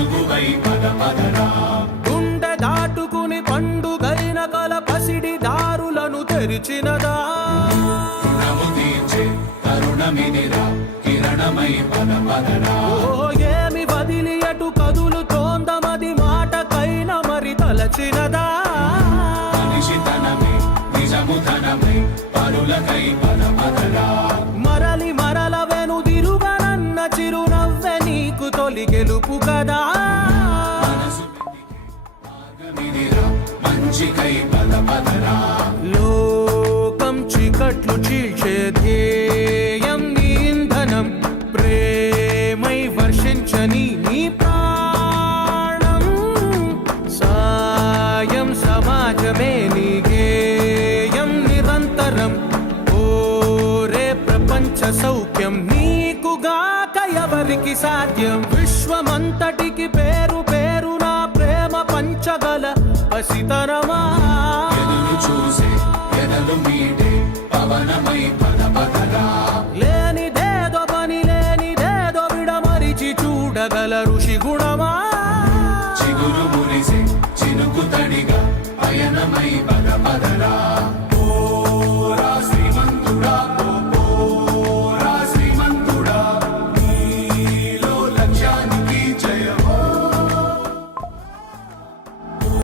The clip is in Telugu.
వెలుగువై పద పదరా గుండె దాటుకుని పండుగైన కల పసిడి దారులను తెరిచినదా రుణము తీర్చే తరుణమిదిరా కిరణమై పద పదరా ఏమి వదిలి అటు కదులుతోందమది మాటకైన మరి తలచినదా మనిషితనమే నిజముతనమే పరులకై పద పదరా మరలి మరల వెనుదిరుగనన్న చిరునవ్వె నీకు తొలి గెలుపు కదా మనసు మార్గమిదిరా మంచికై పద పదరా లోకం చీకట్లు చీల్చే ధ్యేయం నీ ఇంధనం ప్రేమై వర్షించని నీ ప్రాణం సాయం సమాజమే నీ గేయం నిరంతరం ఓరే ప్రపంచ సౌఖ్యం నీకుగాక ఎవరికి సాధ్యం విశ్వమంతటికి పేరు పేరు నా ప్రేమ పంచగల పసితరమా ఎదురు చూసే ఎదలు మీడే పవనమై పద పదరా లేనిదేదో పని లేనిదేదో విడమరిచి చూడగల ఋషి గుణమా